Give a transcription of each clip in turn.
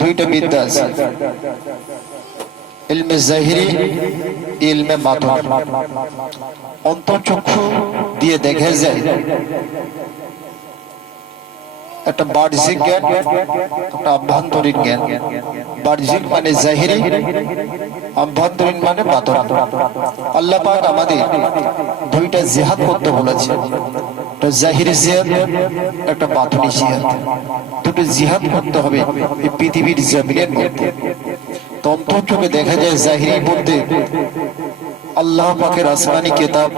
দুইটা বিদ্যা আছে, ইলমে জাহিরি, ইলমে বাতিন। অন্তর্চক্ষু দিয়ে দেখা যায় একটা বাহ্যিক জ্ঞান, একটা আভ্যন্তরীণ জ্ঞান। বাহ্যিক মানে জাহিরি, আভ্যন্তরীণ মানে বাতিন। আল্লাহ পাক আমাদের দুইটা জিহাদ করতে বলেছে, একটা জাহিরি জিহাদ, একটা বাতিনি জিহাদ। দুটো জিহাদ করতে হবে এই পৃথিবীর জমিনের মধ্যে। তো অন্তর্চক্ষে দেখা যায় জাহিরি বলতে আল্লাহ পাকের আসমানি কিতাব,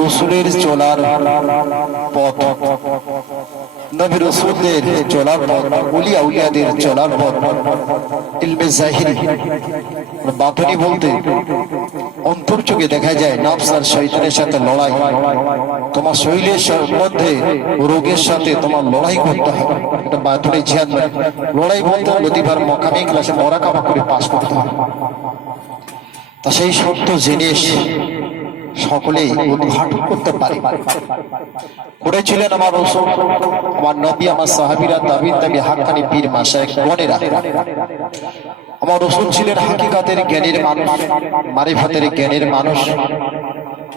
রসুলের চলার পথ, নবী রসুলদের চলার পথ, ওলি আউলিয়াদের চলার পথ, ইলমে জাহিরি। বাতিনি বলতে অন্তর্চক্ষে দেখা যায় নফস আর শয়তানের সাথে লড়াই। তোমার শরীরের মধ্যে রোগের সাথে তোমার লড়াই করতে হবে, এটা বাতিনি জিহাদ। লড়াই বলতে প্রতিবার মকামি ক্লাসে মোরাকাবা করে পাস করতে হবে। তা সেই সত্য জিনিস সকলেই উদ্ঘাটন করতে পারে করেছিলেন আমার রাসূল, আমার নবী, আমার সাহাবীরা, তাবি হাক্কানি পীর মাশায়েখ গণেরা। আমার রাসূল ছিলেন হাকিকাতের জ্ঞানের মানুষ, মারিফাতের জ্ঞানের মানুষ।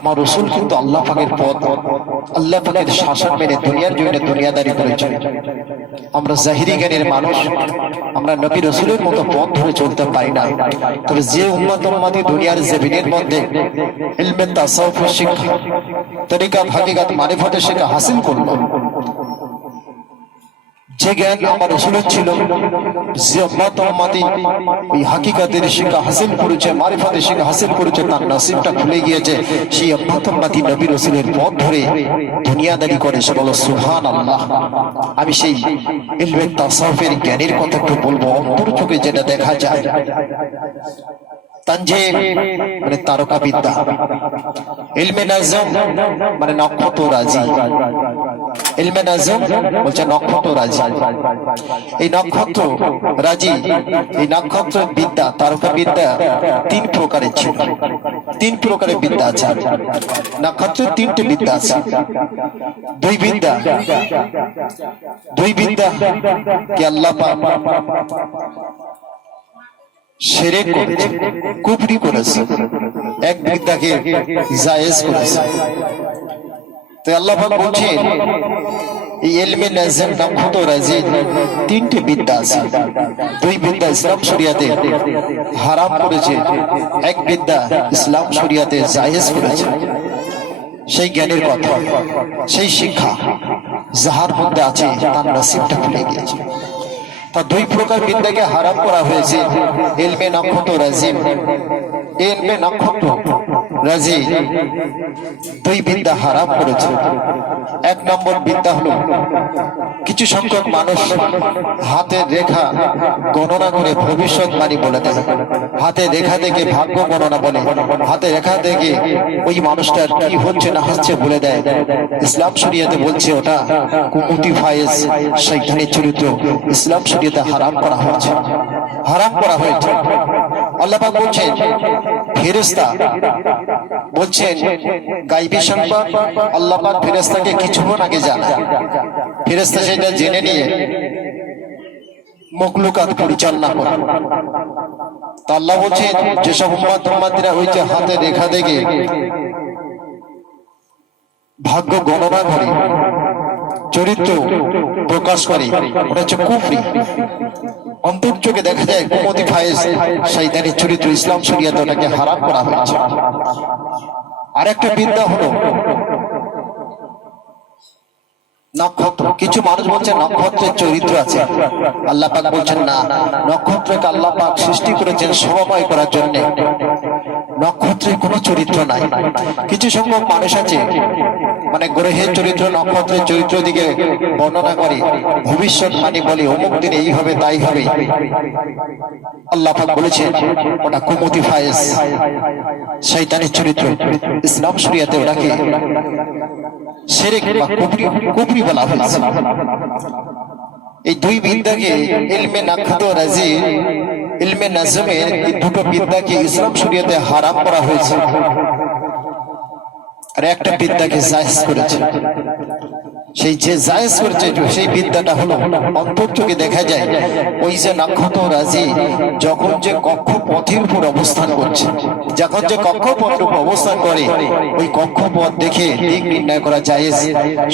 আমার রাসূল কিন্তু আল্লাহ পাকের পথ, আল্লাহ পাকের শাসন মেনে দুনিয়ার জন্য দুনিয়াদারি করেছেন। আমরা জাহিরি জ্ঞানের মানুষ, আমরা নবী রাসূলের মতো পথ ধরে চলতে পারি না। তবে যে উম্মত উম্মতি দুনিয়ার জমিনের মধ্যে ইলমে তাসাউফ শিক্ষা, তরিকাত, হাকিকাত, মারিফাতের শিক্ষা হাসিল করলো, যে জ্ঞান আমার রাসূলের ছিল, যে উম্মত উম্মতি ওই হাকিকাতের শিক্ষা হাসিল করেছে, মারিফাতের শিক্ষা হাসিল করেছে, তার নসিবটা খুলে গিয়েছে। সেই উম্মত উম্মতি নবী রাসূলের পথ ধরে দুনিয়াদারি করে। সে বলো সুবহানাল্লাহ। আমি সেই ইলমে তাসাউফের জ্ঞানের কথা একটু বলবো। অন্তর্চক্ষে যেটা দেখা যায়, তানজিম মানে তারকা বিদ্যা, ইলমে নাজম মানে নক্ষত্র রাজি। ইলমে নাজম বলছে নক্ষত্র রাজি। এই নক্ষত্র রাজি, এই নক্ষত্র বিদ্যা, তারকা বিদ্যা তিন প্রকারের ছিল। তিন প্রকারের বিদ্যা আছে। নক্ষত্রের তিনটে বিদ্যা আছে। দুই বিদ্যা কে আল্লাহ পাক শিরক করেছে, কুফরি করেছে, এক বিদ্যাকে জায়েজ করেছে। তো আল্লাহ পাক বলছেন এই ইলমে নাজম, নক্ষত্র রাজি তিনটে বিদ্যা আছে। দুই বিদ্যা ইসলাম শরিয়াতে হারাম করেছে, এক বিদ্যা ইসলাম শরিয়াতে জায়েজ করেছে। সেই জ্ঞানের কথা, সেই শিক্ষা যাহার মধ্যে আছে তার নসিবটা খুলে গিয়েছে। তা দুই প্রকার বিদ্যাকে হারাম করা হয়েছে, ইলমে নক্ষত্র রাজিম। ইলমে নক্ষত্র রাজি দুই বিদ্যা হারাম করেছে। এক নম্বর বিদ্যা হলো কিছু সংখ্যক মানুষ হাতের রেখা গণনা করে ভবিষ্যৎবাণী বলে দেয়। হাতে রেখা দেখে ভাগ্য গণনা বলে, হাতে রেখা দেখে ওই মানুষটার কি হচ্ছে না হচ্ছে বলে দেয়। ইসলাম শরিয়াতে বলছে ওটা কুমুতি ফায়েজ, শয়তানের চরিত্র। ইসলাম শরিয়াতে হারাম করা হয়েছে, হারাম করা হয়েছে। আল্লাহ পাক বলছেন ফেরেশতা বলছেন গায়বী সংবাদ আল্লাহ পাক ফেরেশতাকে কিছুক্ষণ আগে জানায়। ফেরেশতা সেটা জেনে নিয়ে মখলুকাত পরিচালনা করে। তা আল্লাহ বলছেন যেসব উম্মতরা ওই যে হাতে রেখা দেখে ভাগ্য গণনা করে, চরিত্র প্রকাশ করে, ওটা হচ্ছে কুফরি। অন্তর্চক্ষে দেখা যায় কুমতি ফায়েজ, শয়তানের চরিত্র। ইসলাম শরিয়াতে ওটাকে হারাম করা হয়েছে। আরেকটা বিদ্যা হলো নক্ষত্র। কিছু মানুষ বলছে নক্ষত্রের চরিত্র আছে। আল্লাহ পাক বলছেন না, নক্ষত্রকে আল্লাহ পাক সৃষ্টি করেছেন শোভাময় করার জন্য, নক্ষত্রের কোনো চরিত্র নাই। কিছু সংখ্যক মানুষ আছে মানে গ্রহের চরিত্র, নক্ষত্রের চরিত্র দিকে বর্ণনা করে, ভবিষ্যৎবাণী বলে অমুক দিনে এই হবে তাই হবে। আল্লাহ পাক বলেছেন ওটা কুমতি ফায়েজ, শয়তানের চরিত্র। ইসলাম শরিয়াতে ওটাকে শিরক বা কুফরি বলা হয়েছে। এই দুই বিদ্যাকে ইলমে নক্ষত্র রাজি, ইলমে নাজমের এই দুটো বিদ্যাকে ইসলাম শরিয়াতে হারাম করা হয়েছে, আর একটা বিদ্যাকে জায়েজ করেছে। সেই যে জায়েজ করেছে সেই বিদ্যাটা হলো অন্তর্চোখে দেখা যায় ওই যে নক্ষত্র রাজি যখন যে কক্ষপথের উপর অবস্থান করছে, যখন যে কক্ষপথের উপর অবস্থান করে ওই কক্ষপথ দেখে দিক নির্ণয় করা জায়েজ,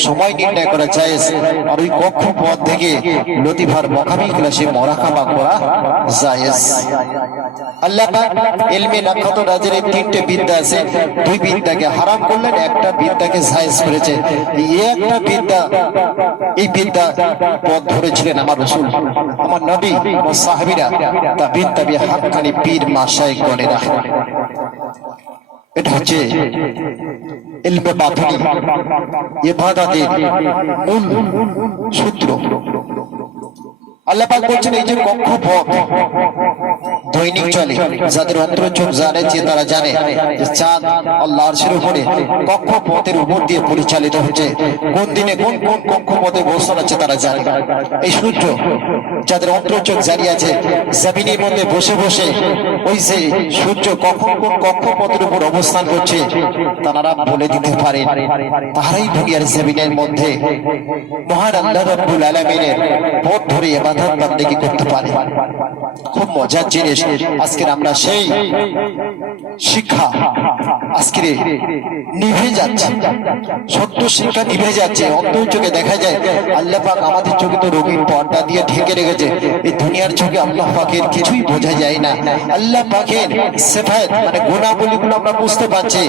সময় নির্ণয় করা জায়েজ, আর ওই কক্ষপথ থেকে লতিফার মকামি ক্লাসে মুরাকাবা করা জায়েজ। আল্লাহ পাক ইলমে নক্ষত্র রাজির এই তিনটে বিদ্যা আছে, দুই বিদ্যাকে হারাম করলেন, একটা বিদ্যাকে জায়েজ করেছে। এই একটা বিদ্যা, এই বিদ্যা পথ ধরেছিলেন আমার রাসূল, আমার নবী, আমার সাহাবীরা, তাবিঈন, তাবিঈ হাক্কানি পীর মাশায়েখ গণেরা। এটা হচ্ছে ইলমে বাতিনি, ইবাদতের মূল সূত্র। আল্লাহ পাক বলছেন এই যে কক্ষপথ দৈনিক চলে, যাদের অন্তর চোখ জানে, যে তারা জানে যে চাঁদ আল্লাহর আরশের উপরে কক্ষপথের উপর দিয়ে পরিচালিত হচ্ছে, কোন দিনে কোন কোন কক্ষপথে অবস্থান আছে তারা জানে। এই সূর্য যাদের অন্তর চোখ জারি আছে, জমিনের মধ্যে বসে বসে ওই যে সূর্য কখন কোন কক্ষপথের উপর অবস্থান করছে তারা বলে দিতে পারে, তারাই দুনিয়ার জমিনের মধ্যে মহান আল্লাহ রাব্বুল আলামিনের পথ ধরে ইবাদত বান্দেগি করতে পারে। খুব মজার জিনিস, আজকে আমরা সেই শিক্ষা আজকে নিভে যাচ্ছে, সত্য শিক্ষা নিভে যাচ্ছে। অন্তর চোখে দেখা যায় আল্লাহ পাক আমাদের চোখে তো রঙিন পর্দা দিয়ে ঢেকে রেখেছে, এই দুনিয়ার চোখে আল্লাহ পাকের কিছুই বোঝা যায় না। আল্লাহ পাকের সিফাত মানে গুণাবলীগুলো আমরা বুঝতে পারছি।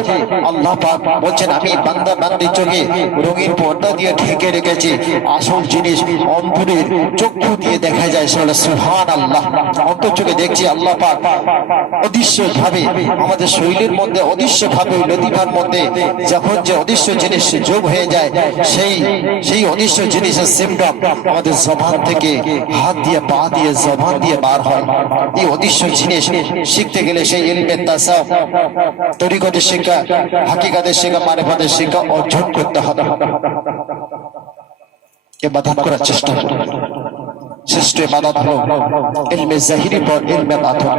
আল্লাহ পাক বলছেন আমি বান্দা বান্দির চোখে রঙিন পর্দা দিয়ে ঢেকে রেখেছি, আসল জিনিস অন্তরের চক্ষু দিয়ে দেখা যায়। সুবহানাল্লাহ, অন্তর চোখে দেখছি আল্লাহ পাক অদৃশ্য ভাবে আমাদের শরীরের মধ্যে, অদৃশ্য ভাবে লতিফার মধ্যে যখন যে অদৃশ্য জিনিস যোগ হয়ে যায়, সেই অদৃশ্য জিনিসের সিম্পটম আমাদের জবান থেকে হাত দিয়ে, পা দিয়ে, জবান দিয়ে বার হয়। এই অদৃশ্য জিনিস শিখতে গেলে সেই ইলমে তাসাউফ, তরিকতের শিক্ষা, হাকিকাতের শিক্ষা, মারিফাতের শিক্ষা অর্জন করতে হবে। ইবাদত করার চেষ্টা করতে, শ্রেষ্ঠ ইবাদত হলো ইলমে জাহিরি পর ইলমে বাতিন।